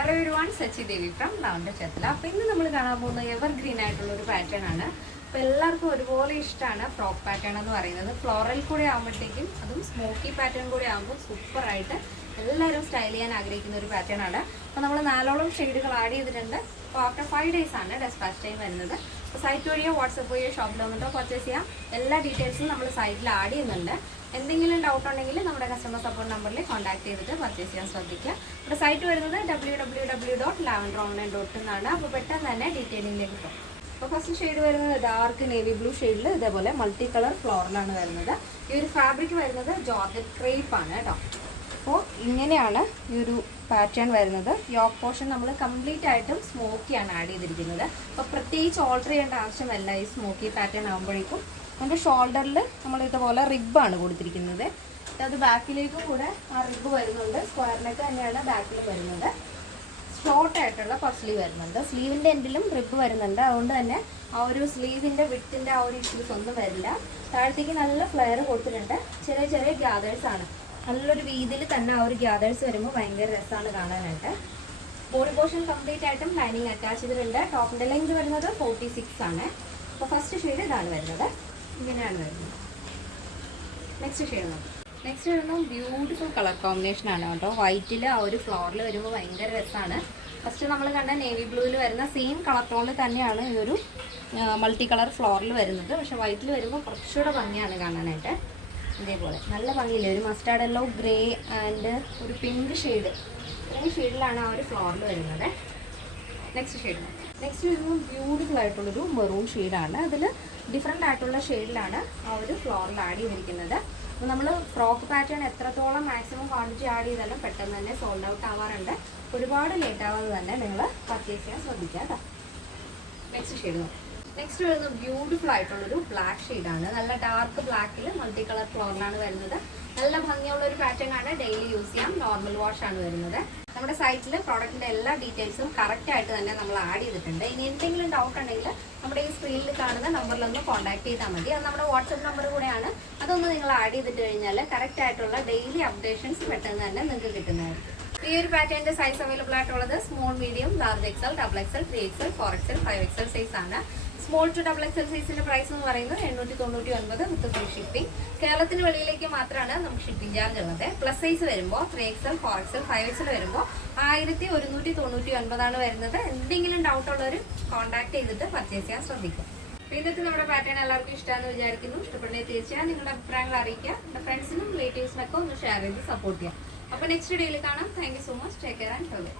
Hello everyone, Sachi Devi from Lavender Chetla. അപ്പോൾ ഇന്ന് നമ്മൾ കാണാൻ പോകുന്ന എവർഗ്രീൻ ആയിട്ടുള്ള ഒരു പാറ്റേൺ ആണ്. അപ്പോൾ എല്ലാവർക്കും ഒരുപോലെ ഇഷ്ടമാണ് ഫ്രോക്ക് പാറ്റേൺ എന്ന് പറയുന്നത്. ഫ്ലോറൽ കൂടെ ആകുമ്പോഴത്തേക്കും അതും സ്മോക്കി പാറ്റേൺ കൂടെ ആകുമ്പോൾ സൂപ്പർ ആയിട്ട് എല്ലാവരും സ്റ്റൈൽ ചെയ്യാൻ ആഗ്രഹിക്കുന്ന ഒരു പാറ്റേൺ ആണ്. അപ്പോൾ നമ്മൾ 4ഓളം ഷെയ്ഡുകൾ ആഡ് ചെയ്തിട്ടുണ്ട്. അപ്പോൾ ആഫ്റ്റർ 5 days ആണ് ഡെസ്പാച്ച് ടൈം വരുന്നത്. അപ്പോൾ സൈറ്റ് വഴിയോ വാട്സപ്പ് വഴിയോ ഷോപ്പിൽ വന്നിട്ടോ പർച്ചേസ് ചെയ്യാം. എല്ലാ ഡീറ്റെയിൽസും നമ്മൾ സൈറ്റിൽ ആഡ് ചെയ്യുന്നുണ്ട്. എന്തെങ്കിലും ഡൗട്ട് ഉണ്ടെങ്കിൽ നമ്മുടെ കസ്റ്റമർ സപ്പോർട്ട് നമ്പറിൽ കോൺടാക്ട് ചെയ്തിട്ട് പർച്ചേസ് ചെയ്യാൻ ശ്രദ്ധിക്കുക. നമ്മുടെ സൈറ്റ് വരുന്നത് www.lavenderonline.in എന്നാണ്. അപ്പോൾ പെട്ടെന്ന് തന്നെ ഡീറ്റെയിലിംഗിലേക്ക് പോകും. അപ്പോൾ ഫസ്റ്റ് ഷെയ്ഡ് വരുന്നത് ഡാർക്ക് നേവി ബ്ലൂ ഷെയ്ഡിൽ ഇതേപോലെ മൾട്ടി കളർ ഫ്ലോറിലാണ് വരുന്നത്. ഈ ഒരു ഫാബ്രിക് വരുന്നത് ജോർജറ്റ് ക്രേപ്പ് ആണ് കേട്ടോ. അപ്പോൾ ഇങ്ങനെയാണ് ഈ ഒരു പാറ്റേൺ വരുന്നത്. യോക്ക് പോർഷൻ നമ്മൾ കംപ്ലീറ്റ് ആയിട്ടും സ്മോക്കിയാണ് ആഡ് ചെയ്തിരിക്കുന്നത്. അപ്പോൾ പ്രത്യേകിച്ച് ഓൾട്ടർ ചെയ്യേണ്ട ആവശ്യമല്ല ഈ സ്മോക്കി പാറ്റേൺ ആകുമ്പോഴേക്കും. നമ്മുടെ ഷോൾഡറിൽ നമ്മൾ ഇതുപോലെ റിബാണ് കൊടുത്തിരിക്കുന്നത്. അത് ബാക്കിലേക്കും കൂടെ ആ റിബ് വരുന്നുണ്ട്. സ്ക്വയർ നെക്ക് തന്നെയാണ് ബാക്കിലും വരുന്നത്. ഷോർട്ടായിട്ടുള്ള പഫ് സ്ലീവ് വരുന്നുണ്ട്. സ്ലീവിൻ്റെ എൻഡിലും റിബ് വരുന്നുണ്ട്. അതുകൊണ്ട് തന്നെ ആ ഒരു സ്ലീവിൻ്റെ വിട്ടിൻ്റെ ആ ഒരു ഇഷ്യൂസ് ഒന്നും വരില്ല. താഴത്തേക്ക് നല്ല ഫ്ലെയർ കൊടുത്തിട്ടുണ്ട്. ചെറിയ ചെറിയ ഗ്യാദേഴ്സ് ആണ്. നല്ലൊരു വീതിയിൽ തന്നെ ആ ഒരു ഗ്യാദേഴ്സ് വരുമ്പോൾ ഭയങ്കര രസമാണ് കാണാനായിട്ട്. ബോഡി പോർഷൻ കംപ്ലീറ്റ് ആയിട്ടും ലൈനിങ് അറ്റാച്ച് ചെയ്തിട്ടുണ്ട്. ടോപ്പിൻ്റെ ലെങ്ത് വരുന്നത് 46 ആണ്. അപ്പോൾ ഫസ്റ്റ് ഷെയ്ഡ് ഇതാണ് വരുന്നത്. ഇങ്ങനെയാണ് വരുന്നത്. നെക്സ്റ്റ് വരുന്നത് ബ്യൂട്ടിഫുൾ കളർ കോമ്പിനേഷൻ ആണ് കേട്ടോ. വൈറ്റിൽ ആ ഒരു ഫ്ലോറിൽ വരുമ്പോൾ ഭയങ്കര രസമാണ്. ഫസ്റ്റ് നമ്മൾ കണ്ട നേവി ബ്ലൂവിൽ വരുന്ന സെയിം കളർ ടോണിൽ തന്നെയാണ് ഈ ഒരു മൾട്ടി കളർ ഫ്ലോറിൽ വരുന്നത്. പക്ഷെ വൈറ്റിൽ വരുമ്പോൾ കുറച്ചുകൂടെ ഭംഗിയാണ് കാണാനായിട്ട്. ഇതേപോലെ നല്ല ഭംഗിയില്ല. ഒരു മസ്റ്റാർഡ് യെല്ലോ, ഗ്രേ ആൻഡ് ഒരു പിങ്ക് ഷെയ്ഡ്, ഈ ഷെയ്ഡിലാണ് ആ ഒരു ഫ്ലോറിൽ വരുന്നത്. നെക്സ്റ്റ് വരുമ്പോൾ ബ്യൂട്ടിഫുൾ ആയിട്ടുള്ളൊരു മെറൂൺ ഷെയ്ഡാണ്. അതിൽ ഡിഫറെൻ്റ് ആയിട്ടുള്ള ഷെയ്ഡിലാണ് ആ ഒരു ഫ്ലോറിൽ ആഡ് ചെയ്തിരിക്കുന്നത്. അപ്പോൾ നമ്മൾ ഫ്രോക്ക് പാറ്റേൺ എത്രത്തോളം മാക്സിമം ക്വാണ്ടിറ്റി ആഡ് ചെയ്താലും പെട്ടെന്ന് തന്നെ സോൾഡ് ഔട്ട് ആവാറുണ്ട്. ഒരുപാട് ലേറ്റ് ആവാതെ തന്നെ നിങ്ങൾ പർച്ചേസ് ചെയ്യാൻ ശ്രദ്ധിക്കുക കേട്ടോ. നെക്സ്റ്റ് വരുന്നത് ബ്യൂട്ടിഫുൾ ആയിട്ടുള്ളൊരു ബ്ലാക്ക് ഷെയ്ഡാണ്. നല്ല ഡാർക്ക് ബ്ലാക്കിൽ മൾട്ടി കളർ ഫ്ലോറിലാണ് വരുന്നത്. നല്ല ഭംഗിയുള്ള ഒരു പാറ്റേൺ ആണ്. ഡെയിലി യൂസ് ചെയ്യാം. നോർമൽ വാഷ് ആണ് വരുന്നത്. നമ്മുടെ സൈറ്റിൽ പ്രോഡക്റ്റിൻ്റെ എല്ലാ ഡീറ്റെയിൽസും കറക്റ്റ് ആയിട്ട് തന്നെ നമ്മൾ ആഡ് ചെയ്തിട്ടുണ്ട്. ഇനി എന്തെങ്കിലും ഡൗട്ട് ഉണ്ടെങ്കിൽ നമ്മുടെ ഈ സ്ക്രീനിൽ കാണുന്ന നമ്പറിലൊന്ന് കോൺടാക്ട് ചെയ്താൽ മതി. അത് നമ്മുടെ വാട്സപ്പ് നമ്പർ കൂടെയാണ്. അതൊന്ന് നിങ്ങൾ ആഡ് ചെയ്തിട്ട് കഴിഞ്ഞാൽ കറക്റ്റ് ആയിട്ടുള്ള ഡെയിലി അപ്ഡേഷൻസ് പെട്ടെന്ന് തന്നെ നിങ്ങൾക്ക് കിട്ടുന്നതായിരിക്കും. ഈ ഒരു പാറ്റേണിൻ്റെ സൈസ് അവൈലബിൾ ആയിട്ടുള്ളത് small, medium, large XL, double XL, 3XL, 4XL, 5XL size ആണ്. സ്മോൾ ടു ഡബിൾ എക്സൽ സൈസിന്റെ പ്രൈസ് എന്ന് പറയുന്നത് 899 വിത്ത് ഫ്രീ ഷിപ്പിംഗ്. കേരളത്തിന് വെളിയിലേക്ക് മാത്രമാണ് നമുക്ക് ഷിപ്പിംഗ് ചാർജ് ഉള്ളത്. പ്ലസ് സൈസ് വരുമ്പോൾ 3XL, 4XL, 5XL വരുമ്പോൾ 1199 ആണ് വരുന്നത്. എന്തെങ്കിലും ഡൗട്ട് ഉള്ളവർ കോൺടാക്ട് ചെയ്തിട്ട് പർച്ചേസ് ചെയ്യാൻ ശ്രദ്ധിക്കും. ഇന്നത്തെ നമ്മുടെ പാറ്റേൺ എല്ലാവർക്കും ഇഷ്ടമാണെന്ന് വിചാരിക്കുന്നു. ഇഷ്ടപ്പെടുന്നത് തീർച്ചയായും നിങ്ങളുടെ അഭിപ്രായങ്ങൾ അറിയിക്കുക. നിങ്ങളുടെ ഫ്രണ്ട്സിനും റിലേറ്റീവ്സിനൊക്കെ ഒന്ന് ഷെയർ ചെയ്ത് സപ്പോർട്ട് ചെയ്യാം. അപ്പോൾ നെക്സ്റ്റ് ഡേയിൽ കാണാം. Thank you so much. Take care and by.